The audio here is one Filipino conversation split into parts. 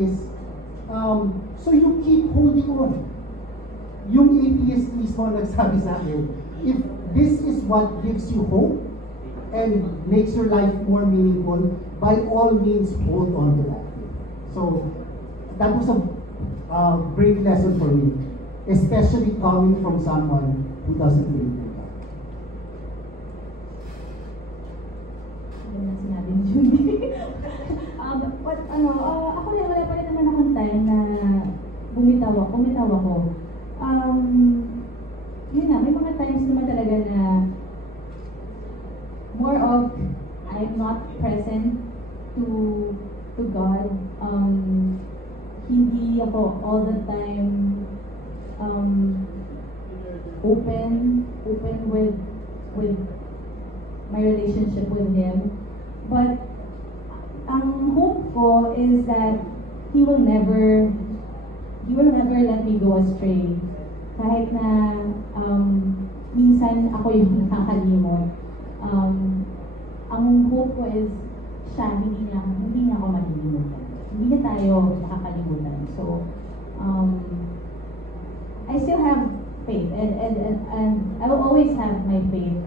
is, so you keep holding on. Yung atheist mismo nagsabi sa akin, if this is what gives you hope and makes your life more meaningful, by all means hold on to that. So that was a great lesson for me, especially coming from someone who doesn't believe in God. Ano na sinabi ni Judy? Ako rin, wala pa rin naman akong time na bumitaw ako. Yun na, may mga times naman talaga na more of I'm not present to God. Hindi ako all the time open with my relationship with Him. But ang hope ko is that He will never let me go astray. Kahit na minsan ako yung nakakalimot. Ang hope ko is siya, hindi niya ako malilimutan. Hindi niya tayo makakalimutan. So, I still have faith and I will always have my faith.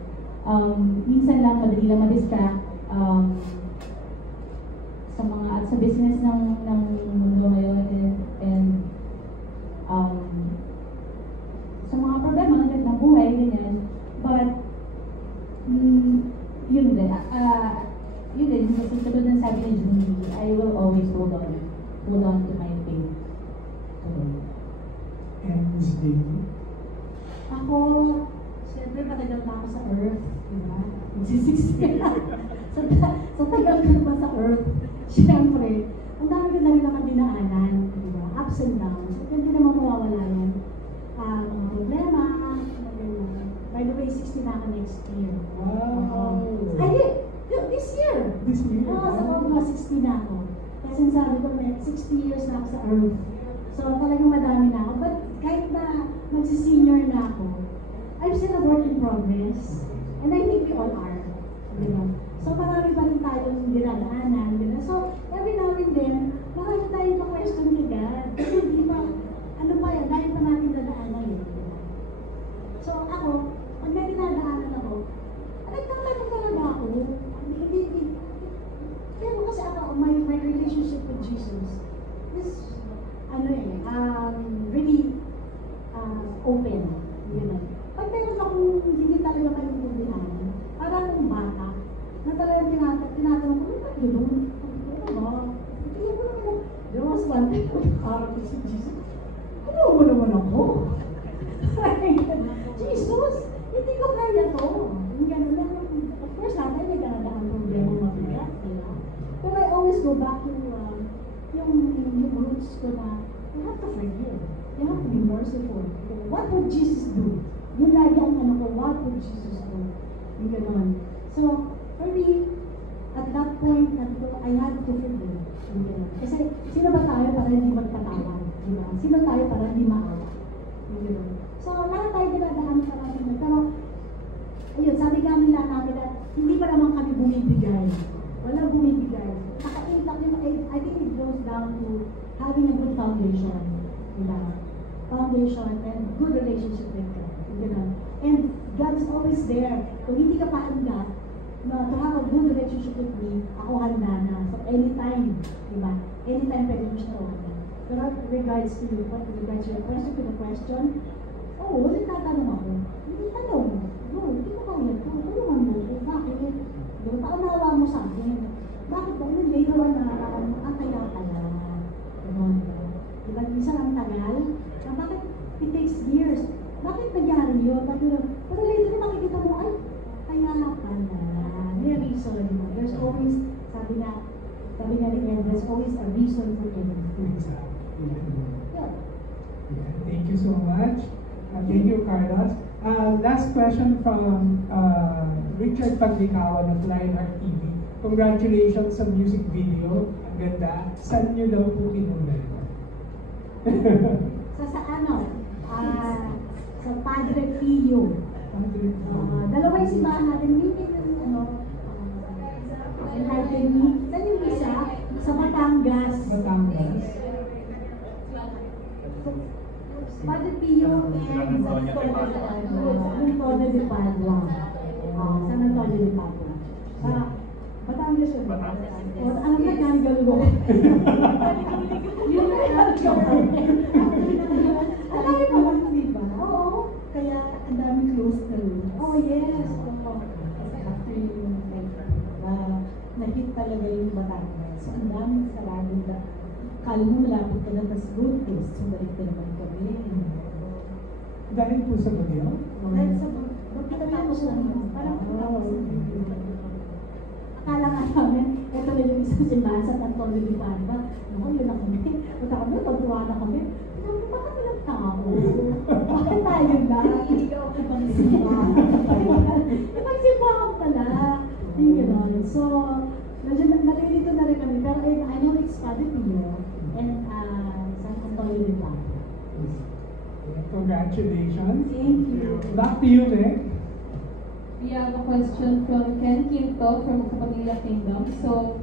Minsan lang, madali lang ma-distract sa business ng mundo ngayon and sa mga problema ng buhay, ganyan. But, yun din, kasi tulad ng sabi ni Junie, I will always hold on to my faith. And Ms. Davey? Ako, siyempre matagal na ako sa Earth, di ba? Mag-60 na. So tagal ka naman sa Earth, siyempre, ang dami ko na rin nakadinaanan, di ba? Ups and downs. So, hindi naman mawawala yan. Mga problema, by the way, 60 na ako next year. Wow! This year! This year? Oo, sa mga 60 na ako. Kasi sabi ko, may 60 years na ako sa Earth. So talagang madami na ako. But kahit na magsi-senior na ako, I'm still a work in progress. And I think we all are. Diba? So marami pa rin tayong dinadaanan. Diba? So every now and then, marami tayong pa-question ni God. Kasi di ba, ano pa yan, dahil pa natin dadaanan yun. Diba? So ako, pag may dinadaanan ako, nagtatanong talaga ako. Pero kasi ako, my relationship with Jesus is, really open. Pag meron akong hindi talaga maintindihan, parang ng bata, na talagang tinatanong ko, ano yun? Hindi mo naman, there was one time, parang ko si Jesus, ano mo naman ako? Jesus, hindi ko kaya to. Yung gano'n lang. Of course, natin may ganadaan problema mabigat. But I always go back to yung roots ko na you have to forgive. You have to be merciful. What would Jesus do? Yun lagi ang ano ko, what would Jesus do? Yung gano'n. So, for me, at that point, I had to forgive. Yung gano'n. Kasi, sino ba tayo para hindi magpatawad? Diba? Sino tayo para hindi maawa? Yung gano'n. So, lahat tayo dinadaan para natin. Pero, ayun, sabi nga nila namin na hindi pa naman kami bumibigay. Walang bumibigay. I think it goes down to having a good foundation. Diba? Foundation and good relationship with God. Diba? And God is always there. Kung hindi ka paangat, to have a good relationship with me, ako handa na. So anytime, diba? Anytime pwede mo siya tawagan. Pero regards to your question, oo, nagtatanong ako. Hindi tanong. No, hindi ko kaya ito. Tulungan mo ko. Bakit? Diba? Paunawa mo sa akin. Bakit ba? Yung later on na ang kaya-kaya. Diba? Minsan ang tagal. Bakit it takes years? Bakit nangyari yun? Pero later makikita mo, ay, kaya pala. May reason. There's always, sabi nga ni Ed, there's always a reason for everything. Yeah. Thank you so much. Thank you, Carlos. Last question from Richard Paglikawan of Lionheart TV. Congratulations sa music video. Ang ganda. Saan nyo daw po kinunan? Sa Padre Pio. Dalawa yung simbahan natin. Enlighten Me. Saan yung isa? Sa Batangas. Batangas. Antonio de Padua. San Antonio de Padua. San Antonio de Padua. Sa Batangas yun. Batangas. O, alam na tanggal mo. Yun na joke. Ang dami pa lang, di ba? Oo. Kaya ang dami close na rin. Oh, yes. Kasi after yung nag-hit talaga yung Batangas. So, ang daming sarado na. Kala mo malapit ka na, tas road test. So, balik ka naman kami. Dahil po sa bagyo? Dahil sa pagkatapos lang yun. Parang akala nga namin, ito na yung isang simbahan sa Antonio de Padua. Naku, yun na kami. Punta kami, pagtuwa na kami. Sabi, bakit ilang tao? Bakit tayo na? Ikaw ang ibang simbahan. Ibang simbahan pala. Yung gano'n. So, nalilito na rin kami. Pero I know it's Padre Pio and San Antonio de Padua. Congratulations. Thank you. Back to you, Nick. We have a question from Ken Quinto from Kapamilya Kingdom. So,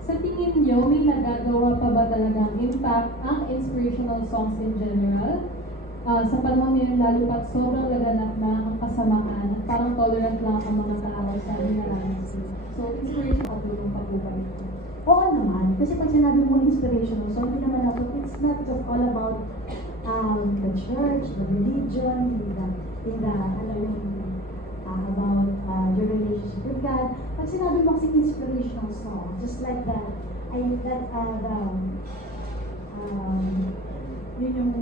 sa tingin nyo, may nagagawa pa ba talagang impact ang inspirational songs in general? Sa panahon ngayon, lalo pat sobrang laganap na ang kasamaan at parang tolerant lang ang mga tao sa maraming. So, inspirational tulong pa po ba ito? Oo naman. Kasi pag sinabi mo inspirational song, hindi naman ako, it's not just all about the church, the religion, about your relationship with God. Pag sinabi mo kasi inspirational song, just like that, yun yung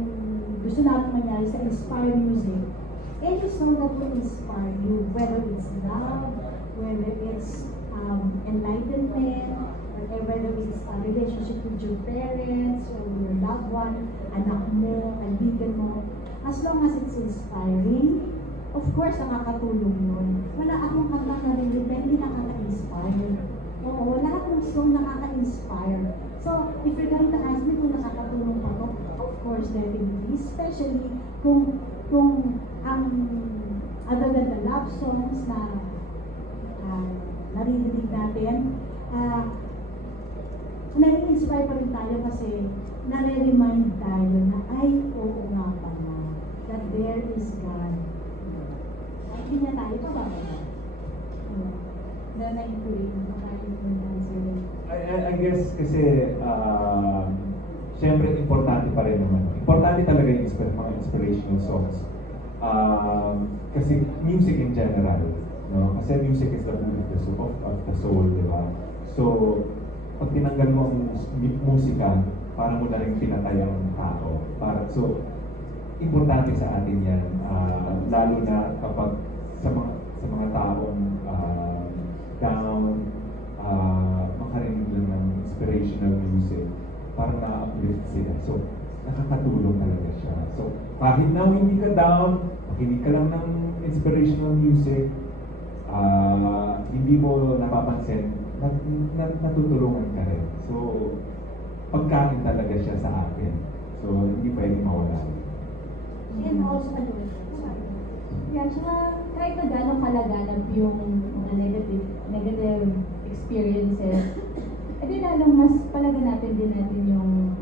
gusto natin mangyari sa inspire music. Any song that will inspire you, whether it's love, whether it's enlightenment, or whether it's a relationship with your parents, or your loved one, anak mo, kaibigan mo, as long as it's inspiring, of course, nakakatulong yun. Wala akong kanta narinig na hindi nakaka-inspire. Oo, lahat ng song nakaka-inspire. So, if you're going to ask me kung nakakatulong pa ko, of course, definitely. Especially kung other than the love songs na naririnig natin, nai-inspire pa rin tayo kasi nare-remind tayo na ay, oo nga pala, that there is God. Hindi niya tayo pababala. Na na-encourage mo tayo ng answer. I guess kasi, syempre importante pa rin naman. Importante talaga yung mga inspirational songs. Kasi music in general, no? Kasi music is the food of the soul, di ba? So, pag tinanggal mo ang musika, parang mo na rin pinatay ang tao. So, importante sa atin yan, lalo na kapag sa mga taong down, makarinig lang ng inspirational music, parang na-uplift sila. So, nakakatulong talaga siya. So, kahit na hindi ka down, makinig ka lang ng inspirational music, hindi mo napapansin, natutulungan ka rin. So, pagkain talaga siya sa akin. So, hindi pwedeng mawala. And also, Yeah, tsaka kahit na gano'ng kalaganap yung mga negative experiences, edi lalong mas palaganapin din natin yung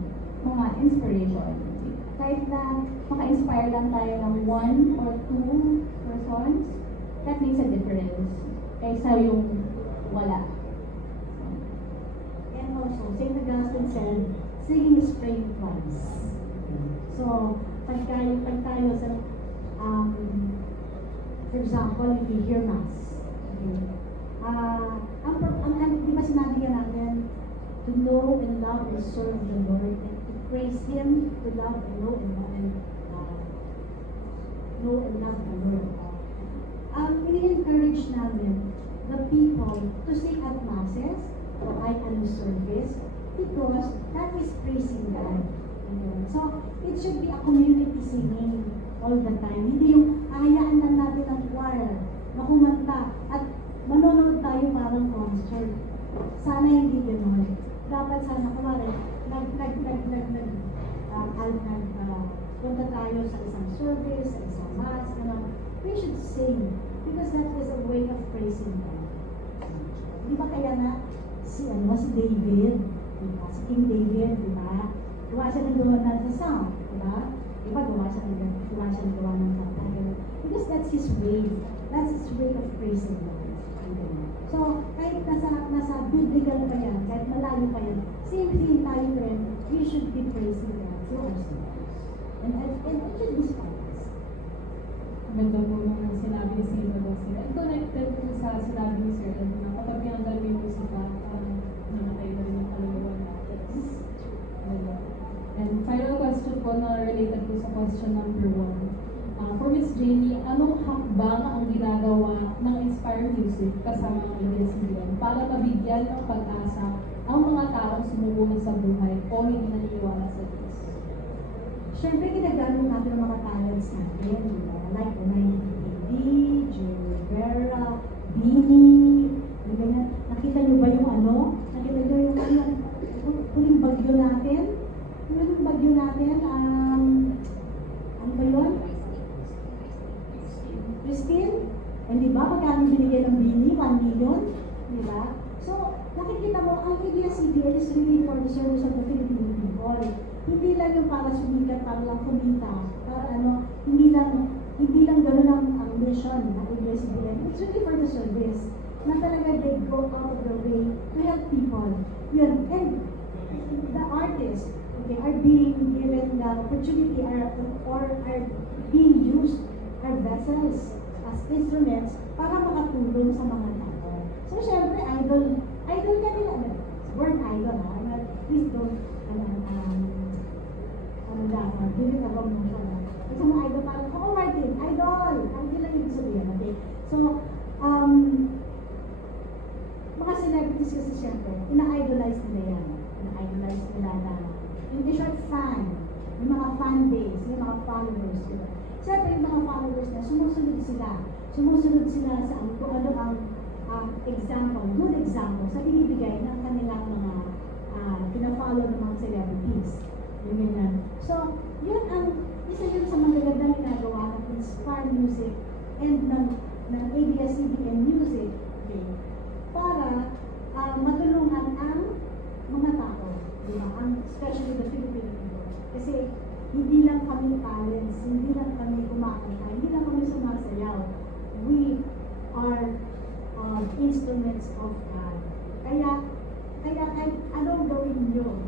mga inspiration. Kahit na maka-inspire lang tayo ng 1 or 2 persons, that makes a difference kaysa yung wala. and also, St. Augustine said, singing is praying twice. So, pag tayo sa, for example, if we hear Mass, okay, di ba sinabi nga natin, to know and love and serve the Lord, and to praise Him, to love and know and love the Lord. Ini-encourage namin the people to sing at Masses, or at ano service, because that is praising God. So, it should be a community singing all the time. Hindi yung hayaan lang natin ng choir na kumanta at manonood tayo parang concert. Sana hindi gano'n. Dapat sana kumari, punta tayo sa isang service, sa isang mass, gano'n. We should sing because that is a way of praising God. Di ba kaya na si David, diba? Si King David, di ba? Gawa siya ng dumanan sa sound, di ba? Di ba, gawa siya ng subtitle. Because that's his way. That's his way of praising God. So, kahit nasa biblical pa yan, kahit malayo pa yan, same thing tayo rin, we should be praising God through our songs. And it should be spotless. Maganda po nung sinabi ni Sino Dosir. And connected po sa sinabi ni Sir Ed na kapag pinanggal mo yung musika, parang namatay na rin yung kaluluwan natin. And final question po na related po sa question number 1. For Miss Jamie, anong hakbang ang ginagawa ng Inspire Music kasama ng ABS-CBN para mabigyan ng pag-asa ang mga taong sumusunod sa buhay o hindi naniniwala sa Diyos? Siyempre, ginagamit natin ang mga talents natin, like the 90 Jerry Rivera, Beanie, ganyan. Nakita niyo ba yung ano? Nakita niyo yung huling bagyo natin? Huling bagyo natin, ano ba yun? Christine? And di ba, pagkano binigay ng Beanie? 1 million? Di ba? So, nakikita mo, ang ABS-CBN is really for the service of the Filipino people. Hindi lang yung para sumikat, para lang kumita, para ano, hindi lang gano'n ang mission ng ABS-CBN. It's really for the service. Na talaga they go out of their way to help people. Yun. And the artists, okay, are being given the opportunity or are being used as vessels, as instruments para makatulong sa mga tao. So, syempre, idol ka nila. Word idol, ha? Please don't, give it a wrong notion, ha? Kasi mga idol, parang, Martin, idol! Idol lang yung sabihin, okay? So, mga celebrities kasi syempre, ina-idolize nila yan. Ina-idolize nila na, in short, fan. Yung mga fan base, yung mga followers, diba? Siyempre, yung mga followers na sumusunod sila sa kung ano ang example, good example, sa binibigay ng kanilang mga pina-follow ng mga celebrities. Yung so, yun isa yun sa mga gandang ginagawa ng Inspire Music and ng ABS-CBN Music, okay, para matulungan ang mga tao, diba? Especially the Filipino people. Kasi hindi lang kami talents, hindi lang kami kumakanta, hindi lang kami sumasayaw. We are instruments of God. Kaya kahit anong gawin nyo,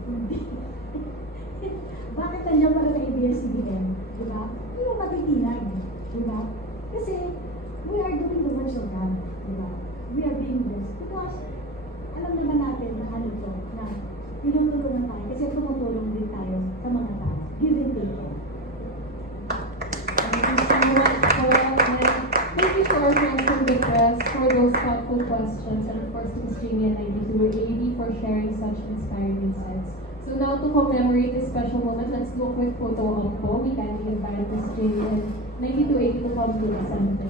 bakit nandiyan para sa ABS-CBN? Diba? Hindi mo matitinag. Diba? Kasi we are doing the works of God. Diba? We are being blessed. Because alam naman natin na ano ito, na tinutulungan tayo kasi tumutulong din tayo sa mga tao. Give and take. Thank you so much for answering the press, for those thoughtful questions, and of course to Ms. Jamie and 92 AD for sharing such inspiring insights. So now to commemorate this special moment, let's do a quick photo op po. We kindly invite Ms. Jamie and 92 AD to come to the center.